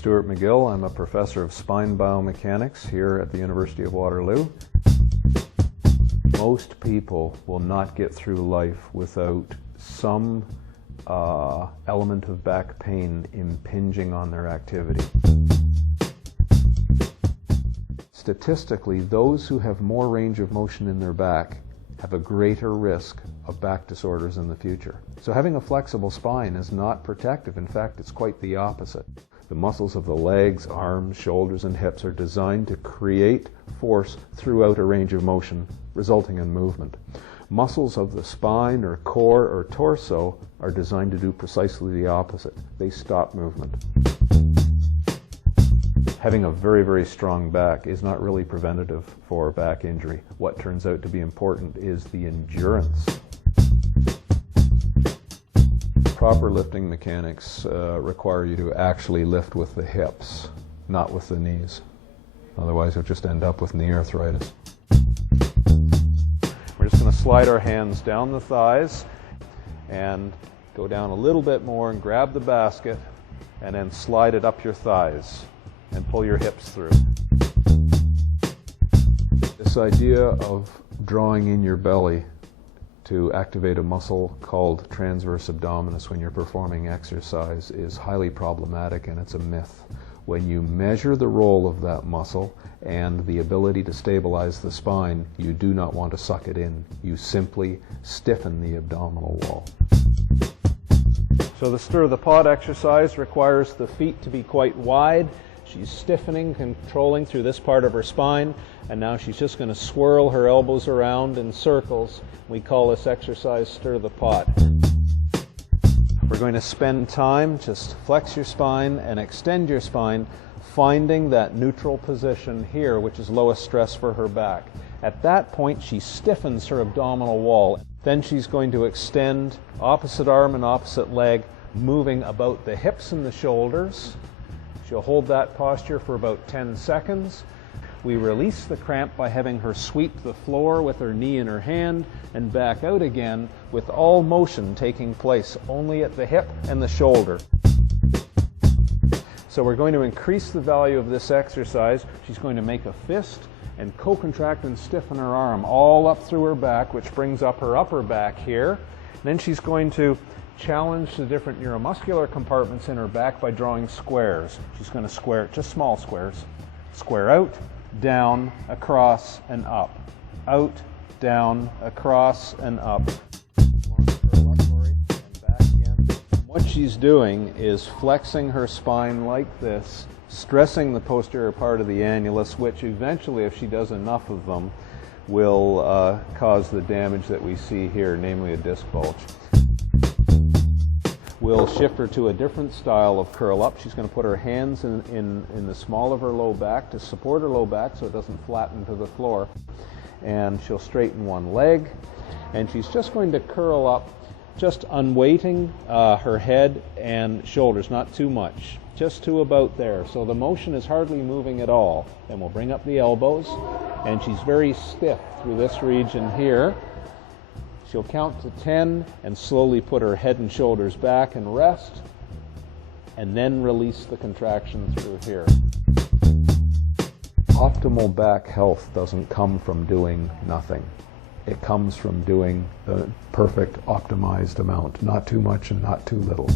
Stuart McGill. I'm a professor of spine biomechanics here at the University of Waterloo. Most people will not get through life without some element of back pain impinging on their activity. Statistically, those who have more range of motion in their back have a greater risk of back disorders in the future. So having a flexible spine is not protective. In fact, it's quite the opposite. The muscles of the legs, arms, shoulders, and hips are designed to create force throughout a range of motion, resulting in movement. Muscles of the spine or core or torso are designed to do precisely the opposite. They stop movement. Having a very, very strong back is not really preventative for back injury. What turns out to be important is the endurance. Proper lifting mechanics require you to actually lift with the hips, not with the knees. Otherwise, you'll just end up with knee arthritis. We're just going to slide our hands down the thighs and go down a little bit more and grab the basket and then slide it up your thighs and pull your hips through. This idea of drawing in your belly to activate a muscle called transverse abdominis when you're performing exercise is highly problematic, and it's a myth. When you measure the role of that muscle and the ability to stabilize the spine, you do not want to suck it in. You simply stiffen the abdominal wall. So the stir the pot exercise requires the feet to be quite wide. She's stiffening, controlling through this part of her spine, and now she's just going to swirl her elbows around in circles. We call this exercise stir the pot. We're going to spend time, just flex your spine and extend your spine, finding that neutral position here, which is lowest stress for her back. At that point, she stiffens her abdominal wall. Then she's going to extend opposite arm and opposite leg, moving about the hips and the shoulders. She'll hold that posture for about 10 seconds. We release the cramp by having her sweep the floor with her knee in her hand and back out again, with all motion taking place only at the hip and the shoulder. So we're going to increase the value of this exercise. She's going to make a fist and co-contract and stiffen her arm all up through her back, which brings up her upper back here. Then she's going to challenge the different neuromuscular compartments in her back by drawing squares. She's going to square, just small squares. Square out, down, across, and up. Out, down, across, and up. What she's doing is flexing her spine like this, stressing the posterior part of the annulus, which eventually, if she does enough of them, will cause the damage that we see here, namely a disc bulge. We'll shift her to a different style of curl up. She's going to put her hands in the small of her low back to support her low back so it doesn't flatten to the floor. And she'll straighten one leg. And she's just going to curl up, just unweighting her head and shoulders, not too much, just to about there. So the motion is hardly moving at all. Then we'll bring up the elbows, and she's very stiff through this region here. She'll count to 10 and slowly put her head and shoulders back and rest, and then release the contraction through here. Optimal back health doesn't come from doing nothing. It comes from doing the perfect optimized amount, not too much and not too little.